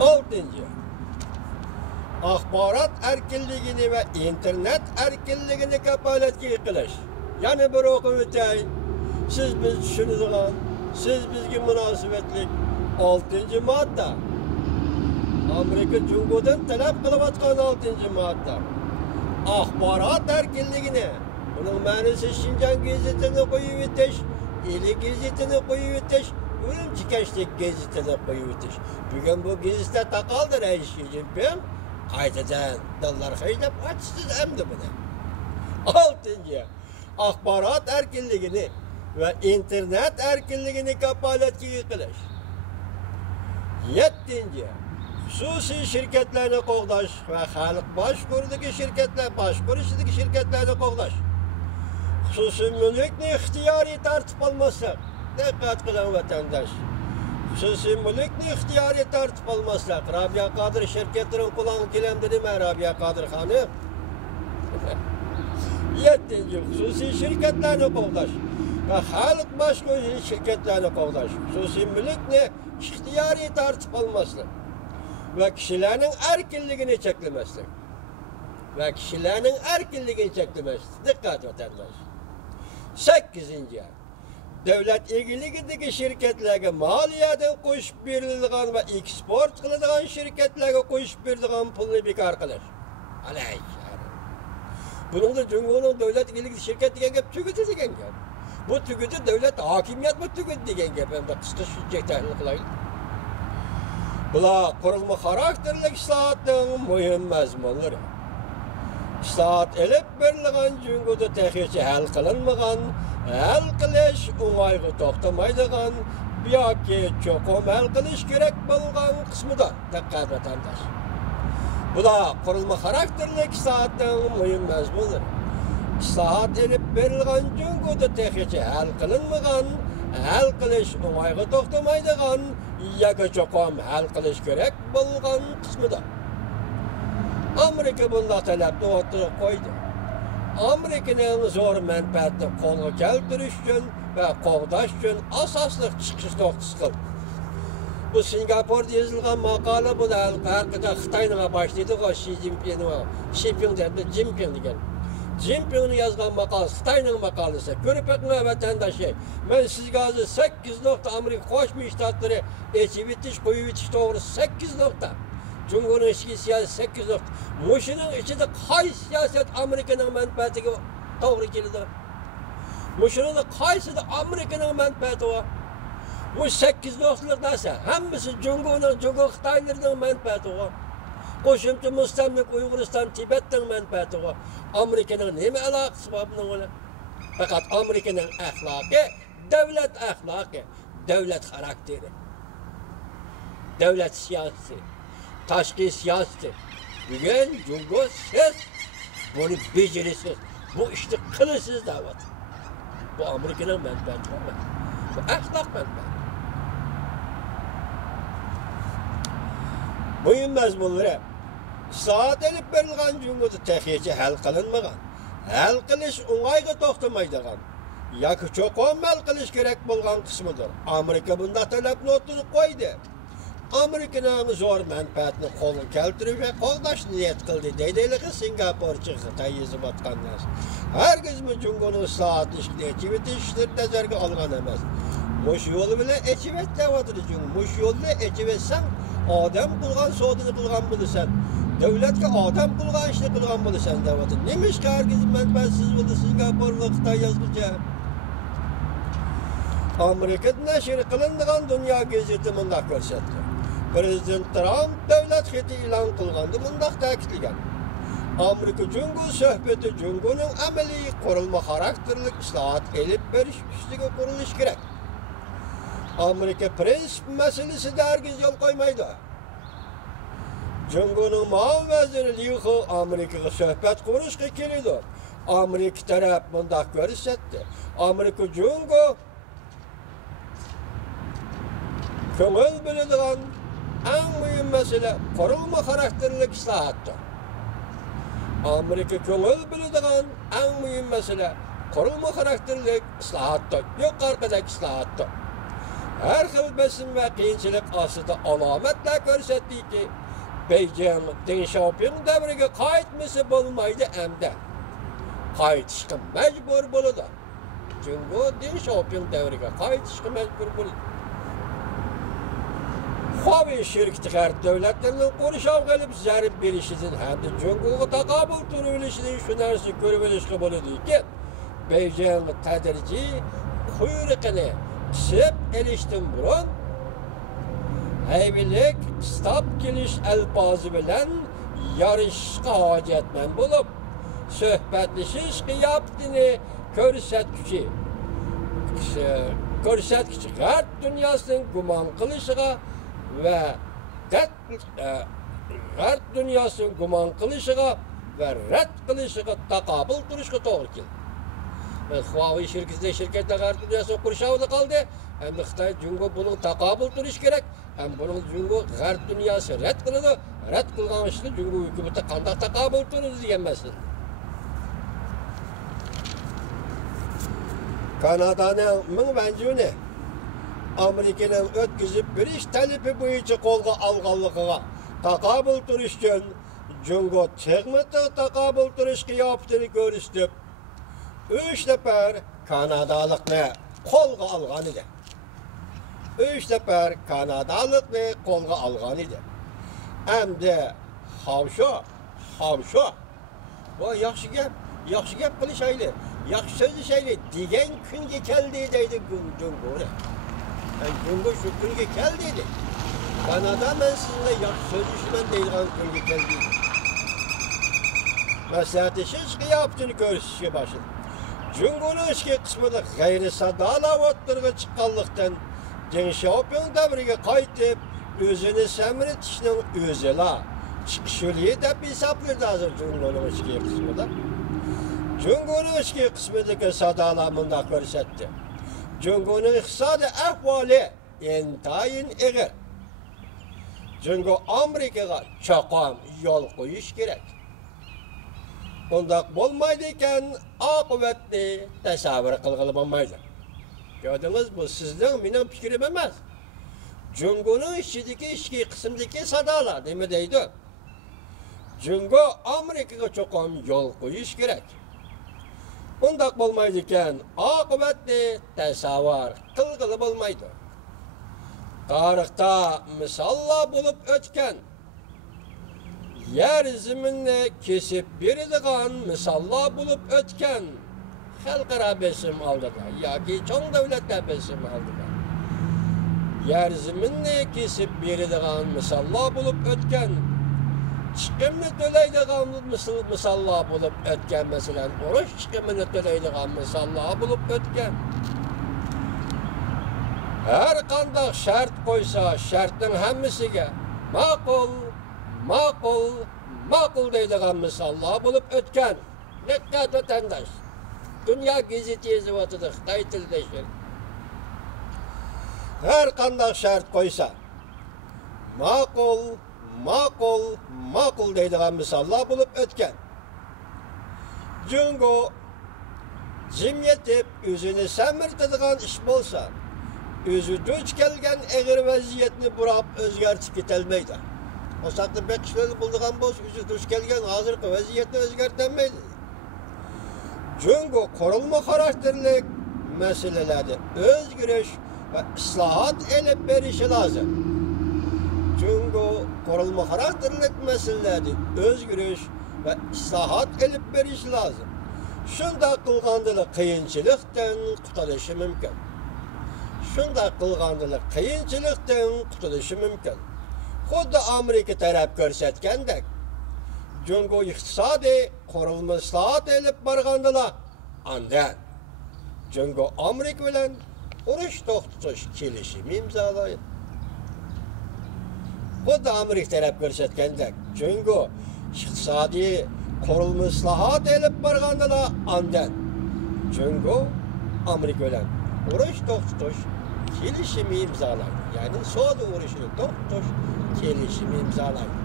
Altıncı, axborot erkinligini va internet erkinligini kapolatga qilish. Yana bir o'qib o'tay. Siz biz tushunadigan, siz bizga munosabatlik 6-modda. Amerika Jungodan talab qilayotgan 6-modda. Axborot erkinligini, buning ma'nosi Şinjan gazetini qo'yib o'tish, Eli gazetini qo'yib o'tish, Urumchi Kashlik gazetini qo'yib o'tish. Bugun bu gazeta taqoldi Rais Jinping qaytadan dollar haydab ochdi hamda buni. 6. Axborot erkinligini va internet erkinligini kapolatga qilish. 7. Xususiy shirkatlarni qo'g'dash va xalq boshqaruvidagi shirkatlarni qo'g'dash. Xususiy mulkni ixtiyoriy tartib olmaslik. Diqqat qiling vatandosh. Xususiy mulkni ixtiyoriy tartib olmaslik. Rabia Qodir shirkatining qulan kelamdi nima Rabia Qodir xonim? 7. Xususiy shirkatlarni qo'g'dash va xalq boshqaruvidagi shirkatlarni qo'g'dash. Xususiy mulkni ixtiyoriy tartib olmaslik. Ve kişilerin erkinliğini çeklemezlik. Dikkat vatandaş. 8. Devlet ilgiligindeki şirketlerine maliyadan koşup verildiğin ve eksport kılıdığın şirketlerine koşup verildiğin pulunu bekar kılır. Aleyh. Bunun da Cumhur'un devlet ilgili şirket degen gep tügüdü degen gep. Bu tügüdü devlet hakimiyet mi tügüdü degen gep. Ben de kısa sürecek tahlil kılayım. Bular qurulma xarakterlik islohotning muhim mazmunlari. Islohot elib berilgan Jungoda texnicha hal qilinmagan, hal qilish o'ng'ayga to'xtamaydigan yoki cho'qim hal qilish kerak bo'lgan qismida diqqat vatandosh. Bular qurulma xarakterlik islohotning muhim mazmunlari. Islohot elib berilgan Jungoda texnicha hal qilinmagan, hal qilish o'ng'ayga to'xtamaydigan yoki cho'qim hal qilish kerak bo'lgan qismida. Amerika bunday talabni o'tirib qo'ydi. Amerikaning zo'r manfaatini qo'lga keltirish uchun va qo'g'dash uchun asosli chiqish noqtasi qildi. Bu Singapurda yozilgan maqola bu haqida Xitoyning boshlig'i Jinping degan. Jinping'ni yazgan maqolasi, Xitoyning maqolasi. Ko'rib bakma vatandoshlar. Men sizga hozir 8 nokta Amerika Qo'shma Shtatlari echib etish, qo'yib etish to'g'ri 8 nokta. Jumhuriyat ichki siyosat 8 nokta. Mushuning ichida qaysi siyosat Amerikaning manfaatiga to'g'ri keladi? Mushuning qaysida Amerikaning manfaati bor? Bu 8 noktalar narsa hammasi Jungo Xitoylarning manfaati bor. Qo'shimcha mustamlik Uyg'uriston, Tibetning manfaati bor. Amerikaning nima aloqasi bor bilan bilan? Faqat Amerikaning axloqi, davlat axloqi, davlat xarakteri, davlat siyosati, tashqi siyosati. Bugun Jungo siz buni bejarisiz, bu ishni qilasiz davat. Bu Amerikaning manfaati emas. Bu axloq manfaati. Muhim mazmunlari islohot elib berilgan Jungoda texnicha hal qilinmagan, hal qilish o'ng'ayga to'xtamaydigan yoki cho'qim hal qilish kerak bo'lgan qismidir. Amerika bunday talabni o'tirib qo'ydi. Amerikaning zo'r manfaatini qo'lga keltirish va qo'g'dashni niyat qildi deydilar Singapurchi Xitoy yozib atganlar. Hargizmi Jungoning islohot ishini echib etishni nazarga olgan emas. Mush yo'li bilan echib etayotdi Jungo. Mush yo'lni echib etsang odam qilgan sodini qilgan bo'lasan. Davlatga odam qilgan ishni qilgan bo'lasan deyapti. Nima hargiz manfaatsiz bo'ldi Singapur va Xitoy yozuvchi. Amerika nashr qilingan Dunyo gazeti bunday ko'rsatdi. Prezident Trump davlat xati e'lon qilganda bunday ta'kidlagan. Amerika Jungo suhbati Jungoning amaliy qurilma xarakterlik islohot elib berish ustiga qurilishi kerak. Amerika prinsip masalasida hargiz yo'l qo'ymaydi. Jungoning ma'mur vaziri Liu He Amerikaga suhbat qurishga keldi. Amerika taraf bunday ko'rsatdi. Amerika Jungo ko'ngil biladigan eng muhim masala qurilma xarakterlik islohotdir. Amerika ko'ngil biladigan eng muhim masala qurilma xarakterlik islohotdir. Yuqoridagi islohotdir. her xil besim ve qiyinchilik ostida alomatlar ko'rsatdiki, Beijing Deng Xiaoping davriga qaytmasa bo'lmaydi hamda. Qaytishga majbur bo'ladi. Jungo Deng Xiaoping davriga qaytishga majbur bo'ladi. Huawei şirketi her devletlerinin qo'rishav qilib zarb berishidan hamda Jungoga taqobil turilishidan shu narsa ko'rib olishga bo'ladiki, Beijing tadrijiy quyruqini qisib elishdan burun haybilik stop kelish alpozi bilan yarishishga hojatmand bo'lib, suhbatlashish qiyofatini ko'rsatkichi g'arb dunyosining gumon qilishiga ve g'arb dunyosining gumon qilishiga ve rad qilishiga taqobil turishga to'g'ri keldi. Huawei şirketler g'arb dunyosini qurshovida qoldi. Endi Xitoy Jungo buni taqobil turish kerak. Ham buni Jungo g'arb dunyosi rad qiladi. Rad qilgan ishni Jungo hukumati qanday taqobil turadi degan masala. Kanadaning ming vanjuni Amerika'nın ötküzüp bir iş talebi boyunca qo'lga olganligiga taqobil turish uchun Jungo texnika taqobil turish qiyofatini ko'rsatib, 3 nafar Kanadalikni qo'lga olgan edi. 3 nafar Kanadalikni qo'lga olgan edi. Hamda havşo. Bu yaxshi gap qilishayli, yaxshi so'zlashayli degan kunga keldi deydi Jungo. Jungo şu kunga keldi dedi. Kanada men sizinle yaxshi so'zlashman deydigan kunga keldi. Maslahatlashish qiyofatini ko'rsatishga boshladi. Jungoning ichki qismida g'ayri sadolavatlarga chiqqanlikdan Deng Xiaoping davriga qaytib, o'zini samritishning o'zila chiqish yo'li deb hisoblaydi hozir Jungoning ichki qismida. Jungoning ichki qismidagi sadolar bunday ko'rsatdi. Jungoning iqtisodiy ahvoli intayin ig'ir. Jungo Amerikaga cho'qon yo'l qo'yish kerak. Bundoq bo'lmaydi ekan, oqibatni tasavvur qilg'ili bo'lmaydi. Gördünüz bu sizning mening fikrim emas. Jungoning ichidagi ichki qismdagi sadolar nima deydi? Jungo Amerikaga cho'qon yo'l qo'yish kerak. Bundoq bo'lmaydi ekan, oqibatni tasavvur qilg'ili bo'lmaydi. Tarixda misollar bo'lib o'tgan, yer zaminni kesib beradigan misollar bo'lib o'tgan xalqaro besim oldida yoki cho'ng davlatlar besim oldida yer zaminni kesib beradigan misollar bo'lib o'tgan, chiqimni to'laydigan misollar bo'lib o'tgan, masalan, urush chiqimini to'laydigan misollar bo'lib o'tgan. Her qanday shart qo'ysa, shartning hammasiga ma'qul deydigan misollar bo'lib o'tgan. Diqqat vatandosh. Dunyo gazeti yozyapti Xitoy tilida. Her qanday shart qo'ysa, ma'qul deydigan misollar bo'lib o'tgan. Jungo jimyetib o'zini samirtadigan ish bo'lsa, o'zi duch kelgan ig'ir vaziyatni burab o'zgartib ketolmaydi. O'saqda bekishlar bo'ldigan bo'lsa, o'zi duch kelgan hozirgi vaziyatni o'zgartirmaydi. Jungo qurilma xarakterli masalalarda o'zgarish va islohot elib berishi lozim. Jungo qurilma xarakterli masalalarda o'zgarish va islohot elib berishi lozim. Shunday qilganda qiyinchilikdan qutulishi mumkin. Shunday qilganda qiyinchilikdan qutulishi mumkin. Xuddi Amerika taraf ko'rsatgandek, Jungo iqtisodiy qurilma islohot elib borgandilar. Andan Jungo Amerika bilan urush to'xtatish kelishimi imzolaydi. Xuddi Amerika taraf ko'rsatgandek, Jungo iqtisodiy qurilma islohot elib borgandilar. Andan Jungo Amerika bilan urush to'xtatish kelishimi imzolaydi. Ya'ni savdo urushini to'xtatish kelishimi imzolaydi.